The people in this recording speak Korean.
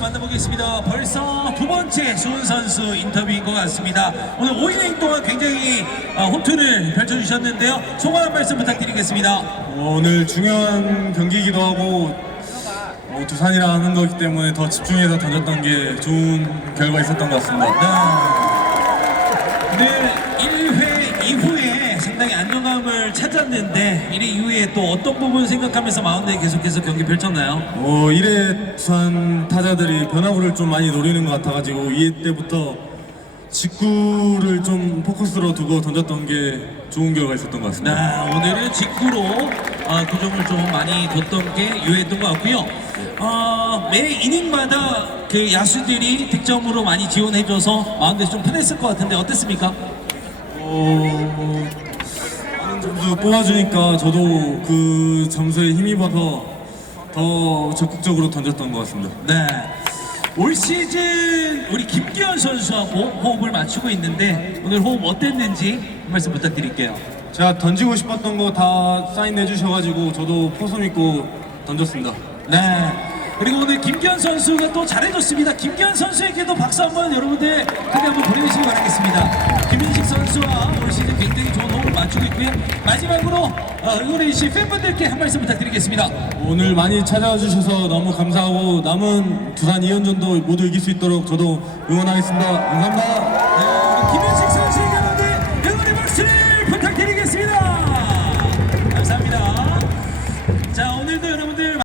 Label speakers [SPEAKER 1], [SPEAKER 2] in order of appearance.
[SPEAKER 1] 만나보겠습니다. 벌써 두 번째 수훈 선수 인터뷰인 것 같습니다. 오늘 5이닝 동안 굉장히 어, 호투를 펼쳐주셨는데요. 소감 한 말씀 부탁드리겠습니다.
[SPEAKER 2] 어, 오늘 중요한 경기이기도 하고 어, 두산이랑 하는 거기 때문에 더 집중해서 던졌던 게 좋은 결과 있었던 것 같습니다.
[SPEAKER 1] 네. 오늘 1회 이후에 상당히 안정감을 찾았는데 1회 이후에 또 어떤 부분 생각하면서 마운드에 계속해서 경기 펼쳤나요?
[SPEAKER 2] 어, 1회 두산 타자들이 변화구를 좀 많이 노리는 것 같아가지고 2회 때부터 직구를 좀 포커스로 두고 던졌던 게 좋은 결과 있었던 것 같습니다.
[SPEAKER 1] 네, 오늘은 직구로 어, 구종을 좀 많이 뒀던 게 유효했던 것 같고요. 어, 매 이닝마다 그 야수들이 득점으로 많이 지원해줘서 마운드에서 좀 편했을 것 같은데 어땠습니까?
[SPEAKER 2] 어, 많은 점수 뽑아주니까 저도 그 점수에 힘입어서 더 적극적으로 던졌던 것 같습니다.
[SPEAKER 1] 네. 올 시즌 우리 김기현 선수하고 호흡을 맞추고 있는데 오늘 호흡 어땠는지 한 말씀 부탁드릴게요.
[SPEAKER 2] 제가 던지고 싶었던 거 다 사인해 주셔가지고 저도 포수 믿고 던졌습니다.
[SPEAKER 1] 네. 그리고 오늘 김기현 선수가 또 잘해줬습니다. 김기현 선수에게도 박수 한번 여러분들 크게 한번 보내주시기 바라겠습니다. 김민식 선수와 올 시즌 굉장히 좋은 호흡을 맞추고 있고요. 마지막으로 어, 응원해주신 팬분들께 한 말씀 부탁드리겠습니다.
[SPEAKER 2] 오늘 많이 찾아와 주셔서 너무 감사하고 남은 두산 2연전도 모두 이길 수 있도록 저도 응원하겠습니다. 감사합니다.
[SPEAKER 1] 네, 김민식 선수에게